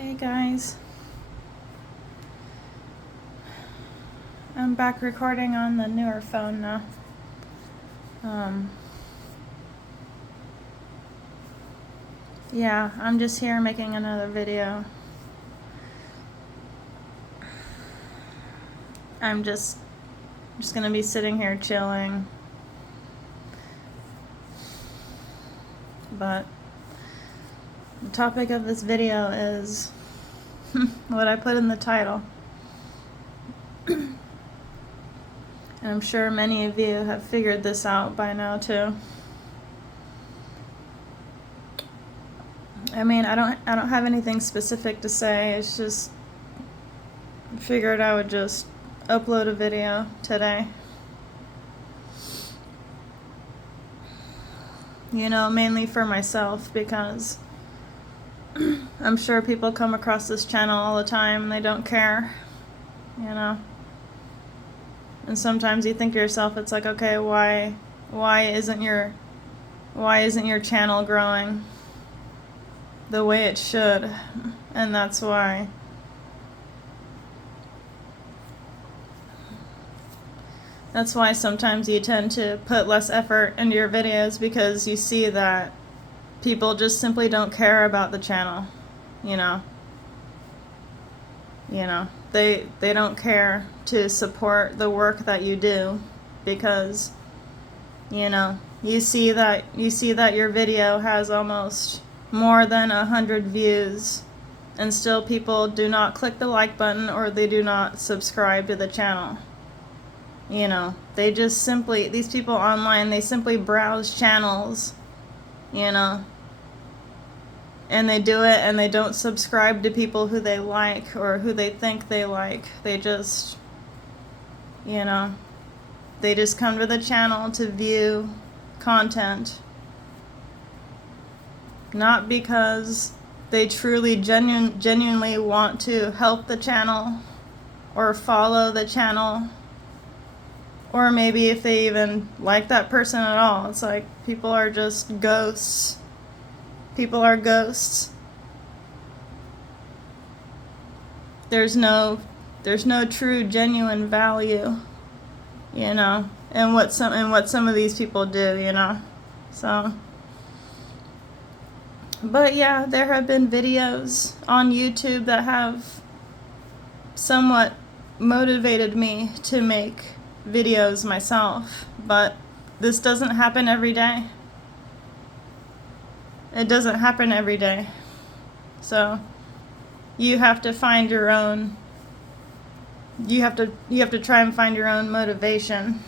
Hey guys, I'm back recording on the newer phone now. Yeah, I'm just here making another video. I'm just gonna be sitting here chilling. But the topic of this video is what I put in the title. And I'm sure many of you have figured this out by now too. I mean, I don't have anything specific to say. It's just figured I would just upload a video today. You know, mainly for myself, because I'm sure people come across this channel all the time and they don't care, you know. And sometimes you think to yourself, it's like, okay, why isn't your channel growing the way it should? And that's why. That's why sometimes you tend to put less effort into your videos, because you see that people just simply don't care about the channel, you know. They don't care to support the work that you do, because, you know, you see that your video has almost more than 100 views, and still people do not click the like button or they do not subscribe to the channel. You know, they just simply, these people online, they simply browse channels, you know, and they do it and they don't subscribe to people who they like or who they think they like. They just, you know, they just come to the channel to view content, not because they truly genuinely want to help the channel or follow the channel, or maybe if they even like that person at all. It's like people are just ghosts. People are ghosts. There's no true genuine value, you know, in what some of these people do, you know. So, but yeah, there have been videos on YouTube that have somewhat motivated me to make videos myself, but this doesn't happen every day. It doesn't happen every day. So you have to find your own, you have to try and find your own motivation.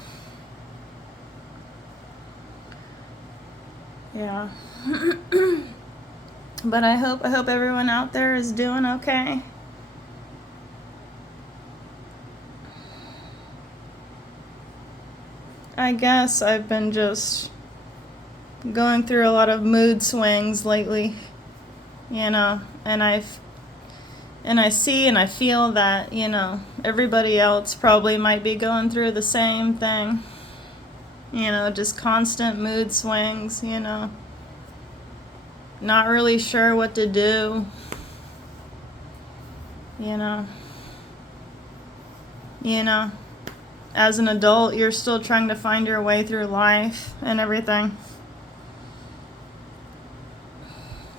Yeah. But I hope everyone out there is doing okay. I guess I've been just going through a lot of mood swings lately, you know, and I see and I feel that, you know, everybody else probably might be going through the same thing, you know, just constant mood swings, you know, not really sure what to do, you know, as an adult, you're still trying to find your way through life and everything.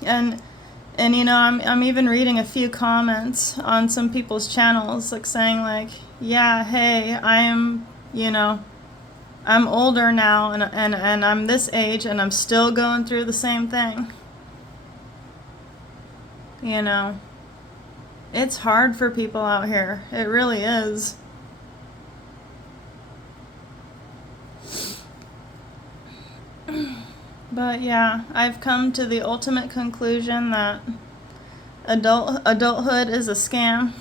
And you know, I'm even reading a few comments on some people's channels, like saying like, yeah, hey, I'm older now and I'm this age and I'm still going through the same thing. You know, it's hard for people out here. It really is. But yeah, I've come to the ultimate conclusion that adulthood is a scam.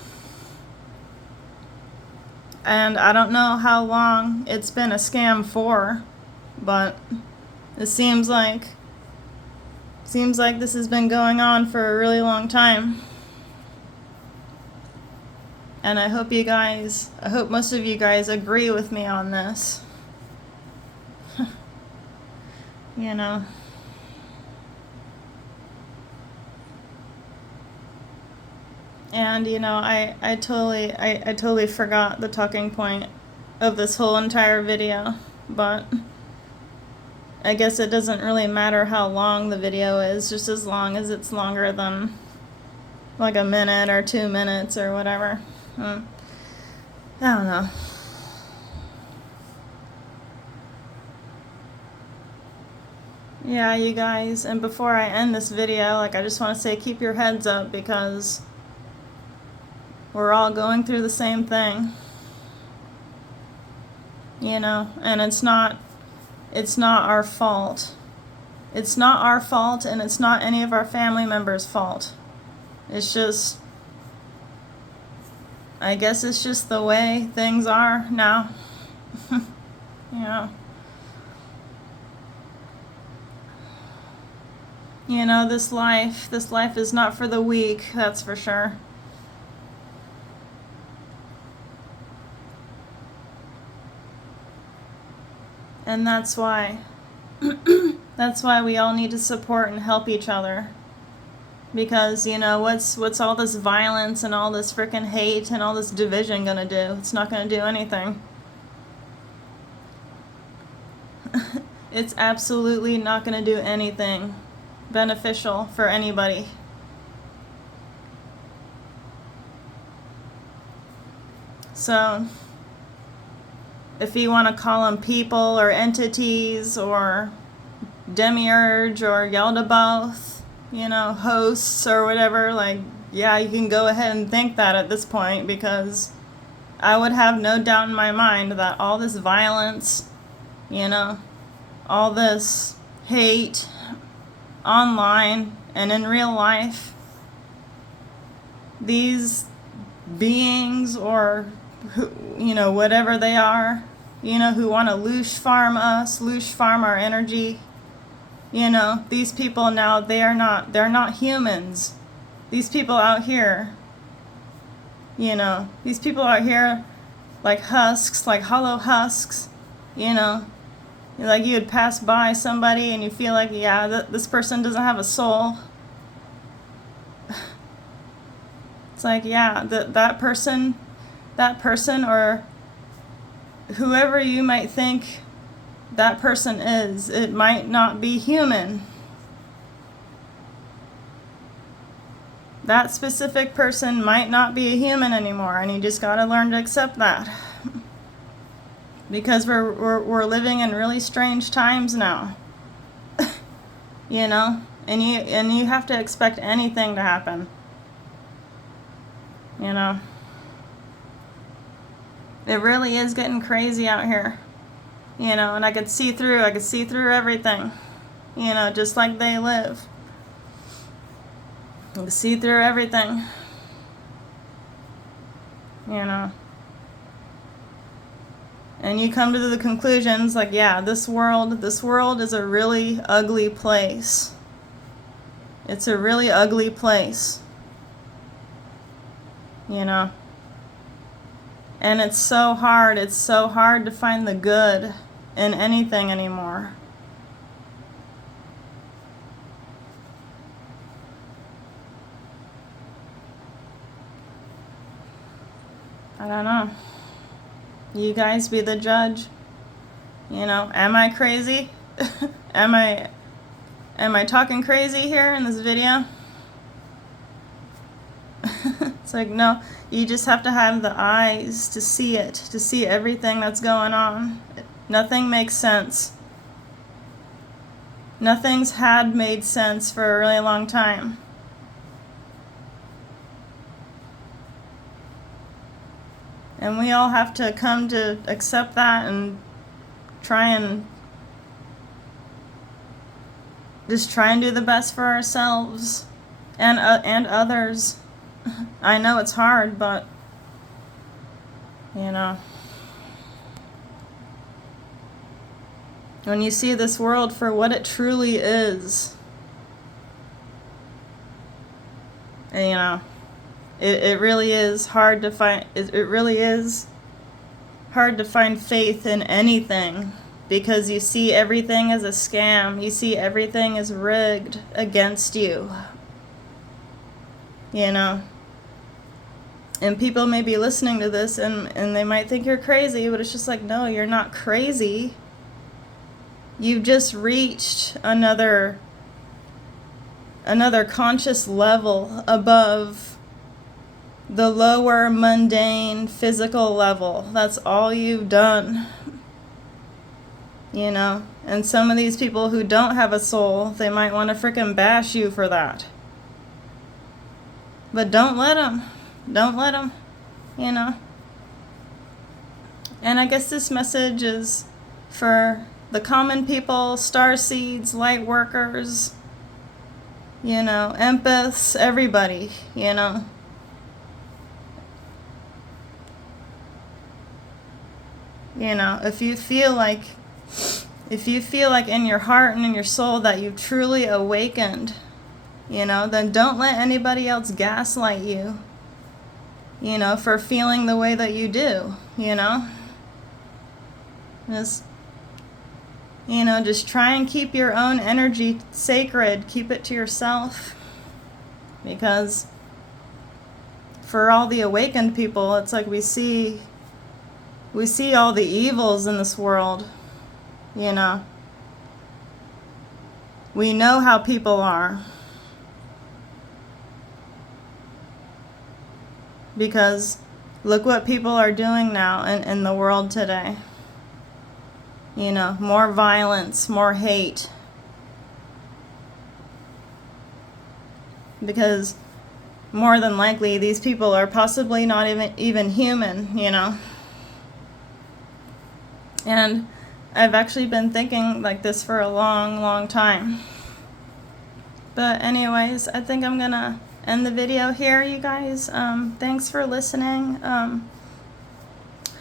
And I don't know how long it's been a scam for, but it seems like this has been going on for a really long time. And I hope most of you guys agree with me on this. You know. And I totally forgot the talking point of this whole entire video, but I guess it doesn't really matter how long the video is, just as long as it's longer than like a minute or 2 minutes or whatever. I don't know. Yeah, you guys, and before I end this video, I just want to say keep your heads up, because we're all going through the same thing. And it's not our fault. It's not our fault, and it's not any of our family members' fault. It's just, I guess it's just the way things are now. This life is not for the weak, that's for sure. And that's why we all need to support and help each other. Because, what's all this violence and all this freaking hate and all this division gonna do? It's not gonna do anything. It's absolutely not gonna do anything beneficial for anybody. So, if you want to call them people or entities or demiurge or Yaldabaoth, hosts or whatever, yeah, you can go ahead and think that at this point, because I would have no doubt in my mind that all this violence, all this hate online and in real life, these beings or whatever they are, who want to loosh farm us, loosh farm our energy, these people now, they're not humans. These people out here, these people out here, like husks, like hollow husks, like you would pass by somebody and you feel like, yeah, this person doesn't have a soul. It's like, yeah, that person or whoever you might think that person is, it might not be human. That specific person might not be a human anymore, and you just gotta learn to accept that. Because we're living in really strange times now. And you have to expect anything to happen. It really is getting crazy out here. And I could see through everything. Just like they live. I could see through everything. And you come to the conclusions like, yeah, this world is a really ugly place. It's a really ugly place. And it's so hard to find the good in anything anymore. I don't know. You guys be the judge. Am I crazy? Am I talking crazy here in this video? It's like, no, you just have to have the eyes to see it, to see everything that's going on. Nothing makes sense. Nothing's had made sense for a really long time. And we all have to come to accept that and try and do the best for ourselves and others. I know it's hard, but when you see this world for what it truly is, and it really is hard to find. It really is hard to find faith in anything, because you see everything as a scam. You see everything as rigged against you. And people may be listening to this and they might think you're crazy, but it's just like, no, you're not crazy. You've just reached another conscious level above the lower, mundane, physical level. That's all you've done. You know? And some of these people who don't have a soul, they might want to frickin' bash you for that. But don't let them. Don't let them. You know? And I guess this message is for the common people, star seeds, light workers, you know, empaths, everybody, you know. You know, if you feel like in your heart and in your soul that you've truly awakened, you know, then don't let anybody else gaslight you, you know, for feeling the way that you do, you know. Just, you know, just try and keep your own energy sacred. Keep it to yourself. Because for all the awakened people, it's like we see all the evils in this world, you know. We know how people are. Because look what people are doing now in the world today. You know, more violence, more hate. Because more than likely these people are possibly not even human, you know. And I've actually been thinking like this for a long, long time. But anyways, I think I'm gonna end the video here, you guys. Thanks for listening.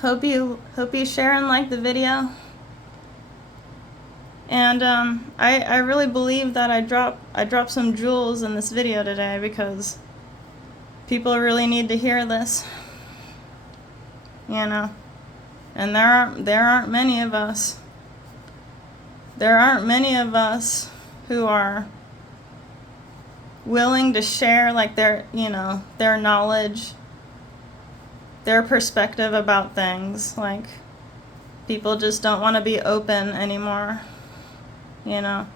Hope you share and like the video. And I really believe that I dropped some jewels in this video today because people really need to hear this, you know. And there aren't many of us. There aren't many of us who are willing to share like their, you know, their knowledge, their perspective about things. Like, people just don't want to be open anymore. You know,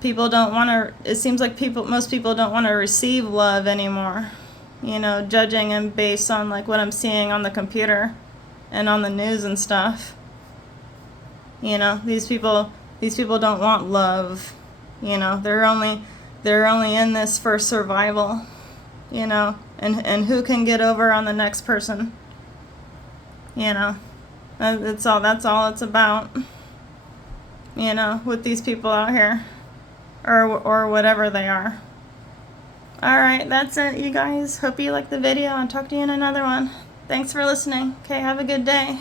people don't want to, it seems like most people don't want to receive love anymore, you know, judging and based on like what I'm seeing on the computer and on the news and stuff. You know, these people don't want love, you know. They're only in this for survival, you know, and who can get over on the next person, you know. That's all it's about. You know, with these people out here, or whatever they are. Alright, that's it, you guys. Hope you liked the video, and talk to you in another one. Thanks for listening. Okay, have a good day.